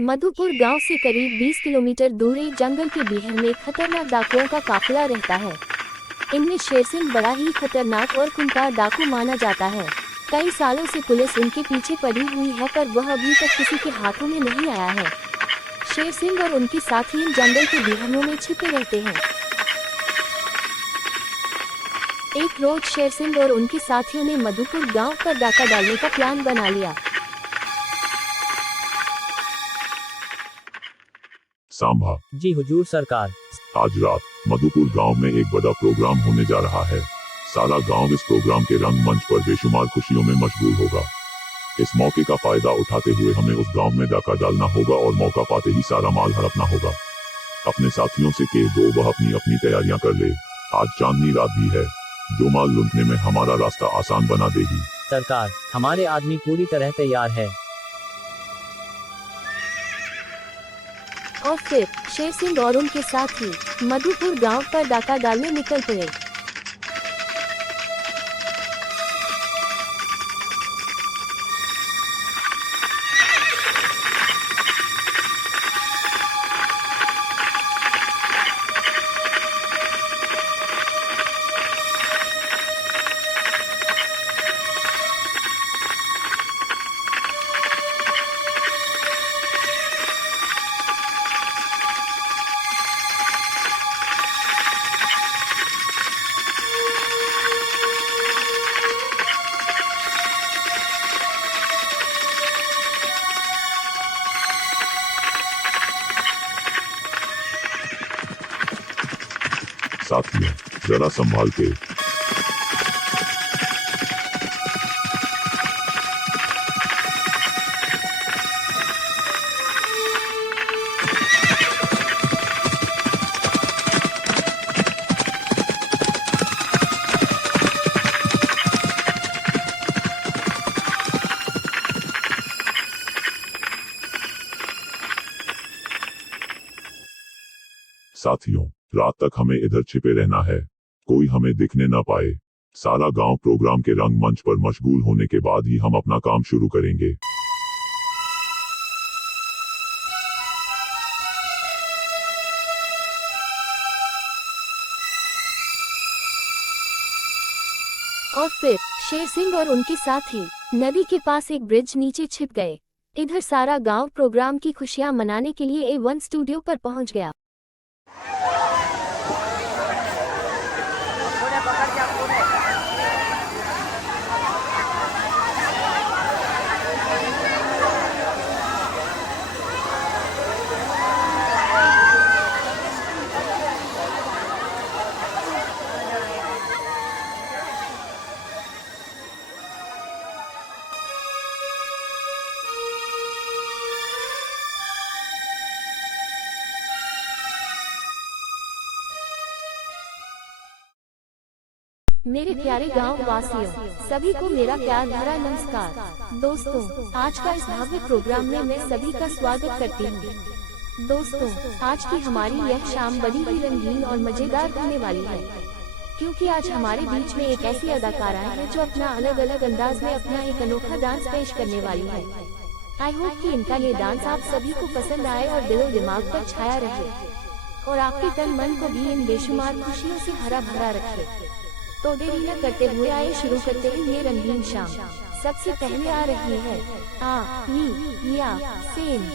मधुपुर गांव से करीब 20 किलोमीटर दूर एक जंगल के बीच में खतरनाक डाकुओं का काफिला रहता है। इनमें शेरसिंह बड़ा ही खतरनाक और खूंखार डाकू माना जाता है। कई सालों से पुलिस उनके पीछे पड़ी हुई है, पर वह अभी तक किसी के हाथों में नहीं आया है। शेरसिंह और उनके साथी इन जंगल के बीहनों में छिपे रहते हैं। एक रोज शेरसिंह और उनके साथियों ने मधुपुर गांव पर डाका डालने का प्लान बना लिया। सांभा जी हुजूर सरकार। आज रात मधुपुर गांव में एक बड़ा प्रोग्राम होने जा रहा है। सारा गांव इस प्रोग्राम के रंगमंच पर बेशुमार खुशियों में मशगूल होगा। इस मौके का फायदा उठाते हुए हमें उस गांव में डाका डालना होगा और मौका पाते ही सारा माल हड़पना होगा। अपने साथियों से कह दो वह अपनी अपनी तैयारियां कर ले। आज चांदनी रात भी है, जो माल लूटने में हमारा रास्ता आसान बना देगी। सरकार, हमारे आदमी पूरी तरह तैयार है। और फिर शेरसिंह और उनके साथी मधुपुर गांव पर डाका डालने निकल पड़े। साथियों, जरा संभाल के। साथियों, रात तक हमें इधर छिपे रहना है, कोई हमें दिखने न पाए। सारा गांव प्रोग्राम के रंगमंच पर मशगूल होने के बाद ही हम अपना काम शुरू करेंगे। और फिर शेरसिंह और उनके साथी नदी के पास एक ब्रिज नीचे छिप गए। इधर सारा गांव प्रोग्राम की खुशियां मनाने के लिए A1 स्टूडियो पर पहुंच गया। मेरे प्यारे गांव वासियों, सभी को मेरा प्यार भरा नमस्कार। दोस्तों, आज का इस भव्य प्रोग्राम में मैं सभी का स्वागत करती हूँ। दोस्तों, आज की हमारी यह शाम बड़ी ही रंगीन और मजेदार होने वाली है, क्योंकि आज हमारे बीच में एक ऐसी अदाकारा है जो अपना अलग अलग अंदाज में अपना एक अनोखा डांस पेश करने वाली है। आई होप कि इनका ये डांस आप सभी को पसंद आए और दिलो दिमाग पर छाया रहे और आपके तन मन को भी इन बेशुमार खुशियों से हरा भरा रखे। तो देरी न करते हुए आए शुरू करते हैं ये रंगीन शाम। सबसे पहले आ रही है आ नी या सेन।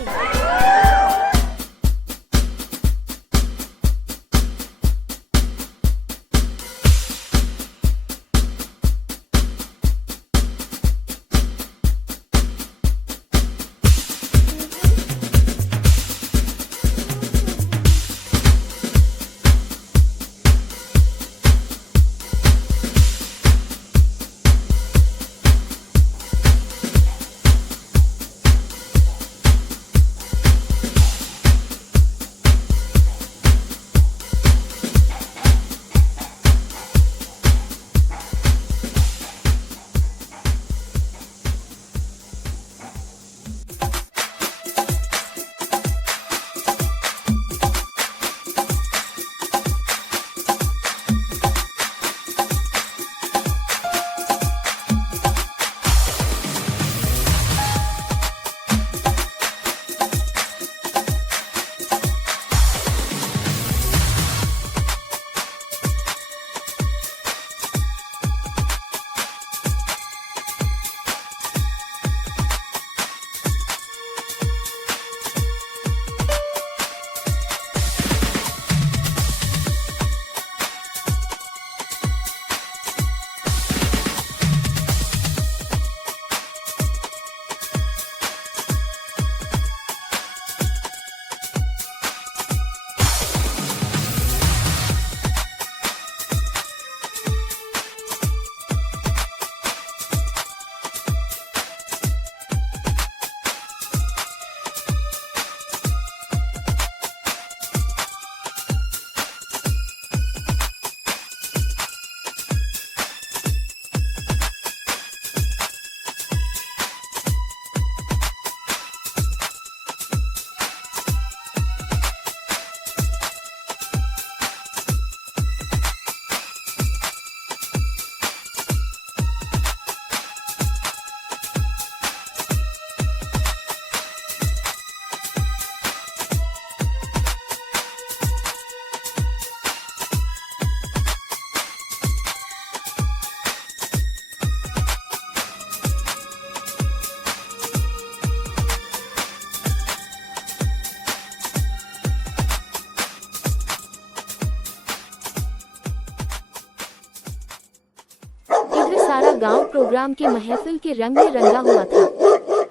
प्रोग्राम के महफिल के रंग में रंगा हुआ था।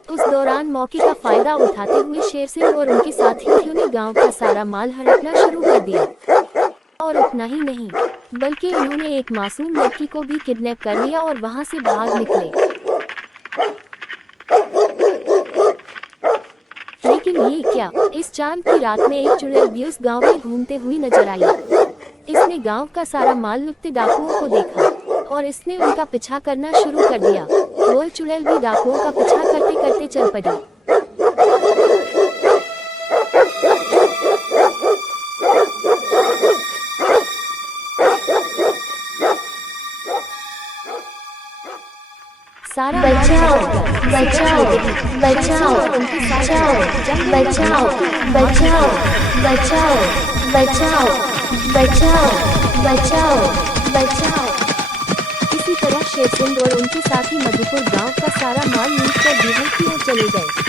उस दौरान मौके का फायदा उठाते हुए शेर सिंह और उनके साथियों ने गांव का सारा माल हड़पना शुरू कर दिया। और उतना ही नहीं, बल्कि उन्होंने एक मासूम लड़की को भी किडनैप कर लिया और वहां से भाग निकले। लेकिन ये क्या, इस चांद की रात में एक चुड़ैल भी उस गांव में घूमते हुई नजर आई। इसने गांव का सारा माल लुटते डाकुओं को देखा और इसने उनका पीछा करना शुरू कर दिया। वो चुड़ैल भी डाकुओं का पीछा करते करते चल पड़ी। सारा बचाओ बचाओ बचाओ बचाओ बचाओ बचाओ बचाओ बचाओ बचाओ बचाओ बचाओ। इसी तरह शेर सिंह और उनके साथी मधुपुर गांव का सारा माल लूट कर बिहार की ओर चले गए।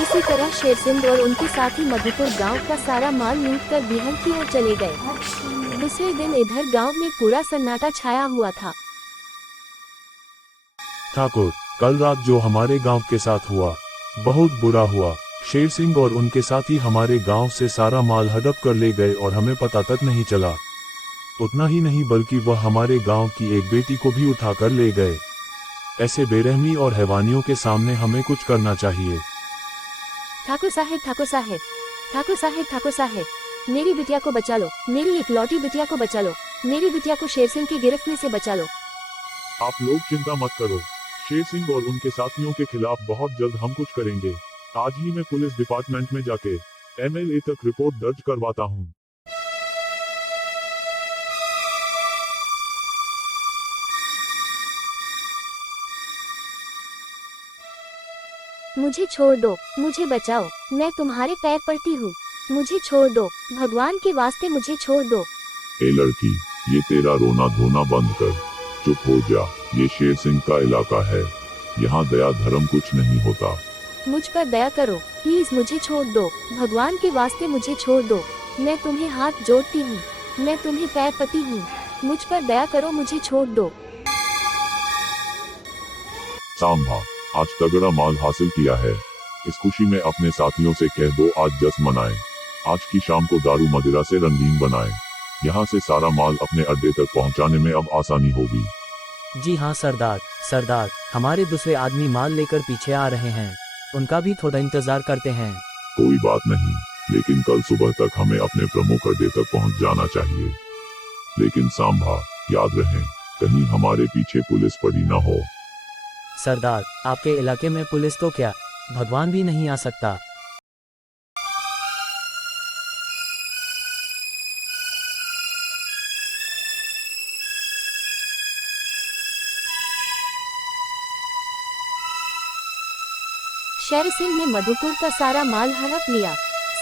इसी तरह शेर सिंह और उनके साथी मधुपुर गांव का सारा माल लूट कर बिहार की ओर चले गए। दूसरे दिन इधर गांव में पूरा सन्नाटा छाया हुआ था। ठाकुर, कल रात जो हमारे गांव के साथ हुआ बहुत बुरा हुआ। शेर सिंह और उनके साथी हमारे गांव से सारा माल हड़प कर ले गए और हमें पता तक नहीं चला। उतना ही नहीं बल्कि वह हमारे गांव की एक बेटी को भी उठा कर ले गए। ऐसे बेरहमी और हैवानियों के सामने हमें कुछ करना चाहिए। ठाकुर साहेब, ठाकुर साहेब, ठाकुर साहेब, ठाकुर साहेब, मेरी बिटिया को बचा लो, मेरी इकलौती बिटिया को बचा लो, मेरी बिटिया को शेर सिंह की गिरफ्त में से बचा लो। आप लोग चिंता मत करो, शेर सिंह और उनके साथियों के खिलाफ बहुत जल्द हम कुछ करेंगे। आज ही मैं पुलिस डिपार्टमेंट में जाके MLA तक रिपोर्ट दर्ज करवाता हूँ। मुझे छोड़ दो, मुझे बचाओ, मैं तुम्हारे पैर पड़ती हूँ, मुझे छोड़ दो, भगवान के वास्ते मुझे छोड़ दो। ए लड़की, ये तेरा रोना धोना बंद कर, चुप हो जा। ये शेर सिंह का इलाका है, यहाँ दया धर्म कुछ नहीं होता। मुझ पर दया करो, प्लीज मुझे छोड़ दो, भगवान के वास्ते मुझे छोड़ दो, मैं तुम्हें हाथ जोड़ती हूँ, मैं तुम्हें पैर पड़ती हूँ, मुझ पर दया करो, मुझे छोड़ दो। सांभा, आज तगड़ा माल हासिल किया है। इस खुशी में अपने साथियों से कह दो आज जश्न मनाएं। आज की शाम को दारू मदिरा से रंगीन बनाएं। यहाँ से सारा माल अपने अड्डे तक पहुँचाने में अब आसानी होगी। जी हाँ सरदार, सरदार, हमारे दूसरे आदमी माल लेकर पीछे आ रहे हैं, उनका भी थोड़ा इंतजार करते हैं। कोई बात नहीं, लेकिन कल सुबह तक हमें अपने प्रमुख अड्डे तक पहुँच जाना चाहिए। लेकिन सांभा, याद रहे कहीं हमारे पीछे पुलिस पड़ी न हो। सरदार, आपके इलाके में पुलिस तो क्या, भगवान भी नहीं आ सकता। शेर सिंह ने मधुपुर का सारा माल हड़प लिया,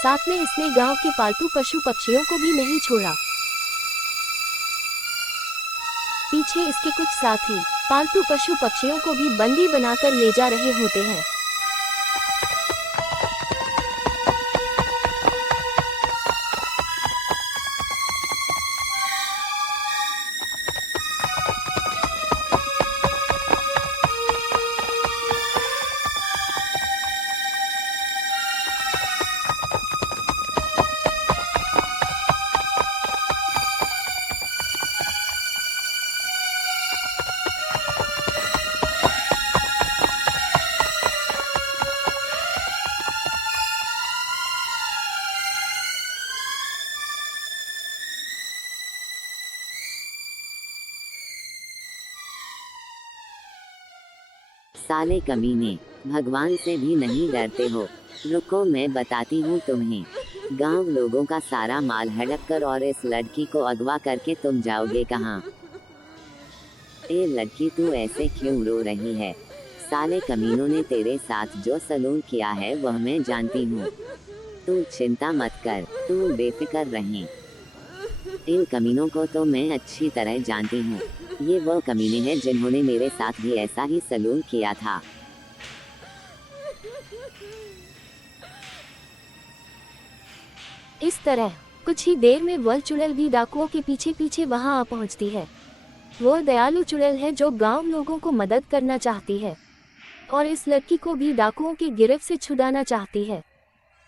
साथ में इसने गांव के पालतू पशु पक्षियों को भी नहीं छोड़ा। पीछे इसके कुछ साथी पालतू पशु पक्षियों को भी बंदी बनाकर ले जा रहे होते हैं। साले कमीने, भगवान से भी नहीं डरते हो। रुको मैं बताती हूँ तुम्हें। गांव लोगों का सारा माल हड़प कर और इस लड़की को अगवा करके तुम जाओगे कहाँ? ए लड़की तू ऐसे क्यों रो रही है? साले कमीनों ने तेरे साथ जो सलूक किया है वह मैं जानती हूँ। तू चिंता मत कर, तू बेफिक्र रहे। इन कमीनों को तो मैं अच्छी तरह जानती हूँ। ये वो कमीने हैं जिन्होंने मेरे साथ भी ऐसा ही सलूक किया था। इस तरह कुछ ही देर में वह चुड़ैल भी डाकुओं के पीछे पीछे वहां आ पहुंचती है। वह दयालु चुड़ैल है जो गांव लोगों को मदद करना चाहती है और इस लड़की को भी डाकुओं की गिरफ्त से छुड़ाना चाहती है।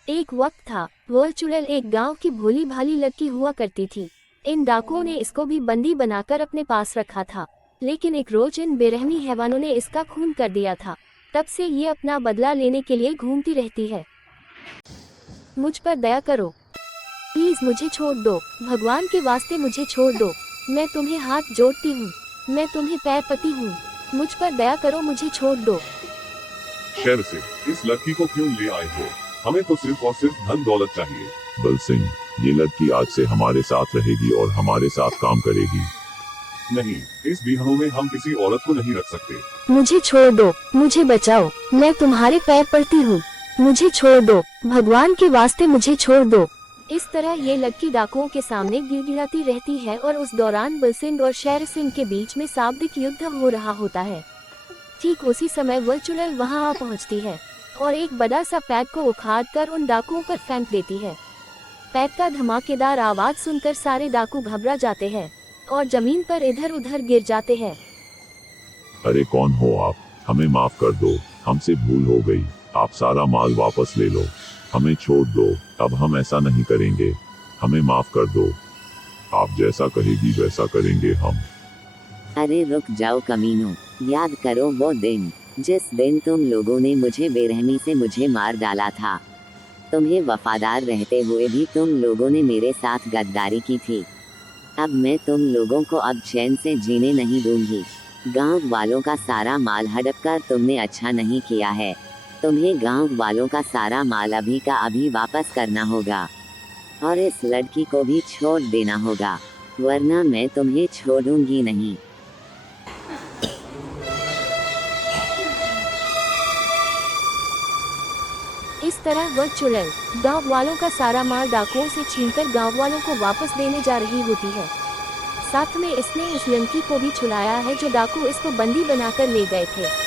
एक वक्त था, वह चुड़ैल एक गांव की भोली भाली लड़की हुआ करती थी। इन डाकुओं ने इसको भी बंदी बनाकर अपने पास रखा था, लेकिन एक रोज इन बेरहमी हैवानों ने इसका खून कर दिया था। तब से ये अपना बदला लेने के लिए घूमती रहती है। मुझ पर दया करो, प्लीज मुझे छोड़ दो, भगवान के वास्ते मुझे छोड़ दो। मैं तुम्हें हाथ जोड़ती हूँ, मैं तुम्हें पैर पति हूँ, मुझ पर दया करो, मुझे छोड़ दो। शेर सिंह, इस लड़की को क्यों ले आए हो? हमें तो सिर्फ और सिर्फ धन दौलत चाहिए। बल सिंह, ये लड़की आज से हमारे साथ रहेगी और हमारे साथ काम करेगी। नहीं, इस बिहार में हम किसी औरत को नहीं रख सकते। मुझे छोड़ दो, मुझे बचाओ, मैं तुम्हारे पैर पड़ती हूँ, मुझे छोड़ दो, भगवान के वास्ते मुझे छोड़ दो। इस तरह ये लड़की डाकुओं के सामने गिड़गिड़ाती रहती है और उस दौरान बलसिंह और शेर सिंह के बीच में शाब्दिक युद्ध हो रहा होता है। ठीक उसी समय वह चुड़ैल वहां आ पहुंचती है और एक बड़ा सा पैक को उखाड़कर उन डाकुओं पर फेंक देती है। पैक का धमाकेदार आवाज सुनकर सारे डाकू घबरा जाते हैं और जमीन पर इधर उधर गिर जाते हैं। अरे कौन हो आप? हमें माफ कर दो, हमसे भूल हो गई। आप सारा माल वापस ले लो, हमें छोड़ दो, अब हम ऐसा नहीं करेंगे, हमें माफ कर दो। आप जैसा कहेगी वैसा करेंगे हम। अरे रुक जाओ कमीनों, याद करो वो दिन जिस दिन तुम लोगों ने मुझे बेरहमी से मुझे मार डाला था। तुम्हें वफादार रहते हुए भी तुम लोगों ने मेरे साथ गद्दारी की थी। अब मैं तुम लोगों को अब चैन से जीने नहीं दूंगी। गांव वालों का सारा माल हड़प कर तुमने अच्छा नहीं किया है। तुम्हें गांव वालों का सारा माल अभी का अभी वापस करना होगा और इस लड़की को भी छोड़ देना होगा, वरना मैं तुम्हें छोड़ूंगी नहीं। इस तरह वह चुड़ैल गांव वालों का सारा माल डाकुओं से छीनकर गांव वालों को वापस देने जा रही होती है। साथ में इसने इस लड़की को भी छुड़ाया है जो डाकू इसको बंदी बनाकर ले गए थे।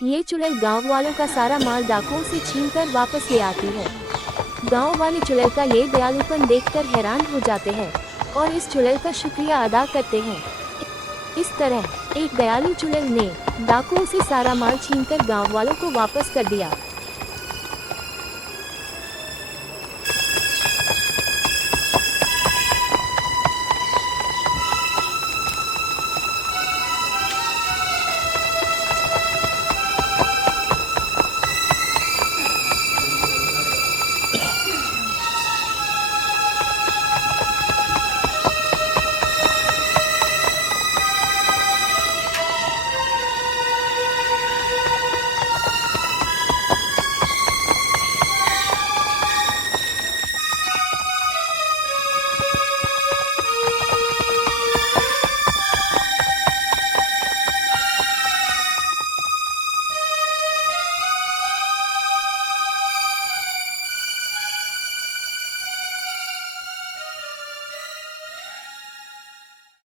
ये चुड़ैल गांव वालों का सारा माल डाकुओं से छीनकर वापस ले आती है। गांव वाले चुड़ैल का ये दयालुपन देखकर हैरान हो जाते हैं और इस चुड़ैल का शुक्रिया अदा करते हैं। इस तरह एक दयालु चुड़ैल ने डाकुओं से सारा माल छीनकर गांव वालों को वापस कर दिया।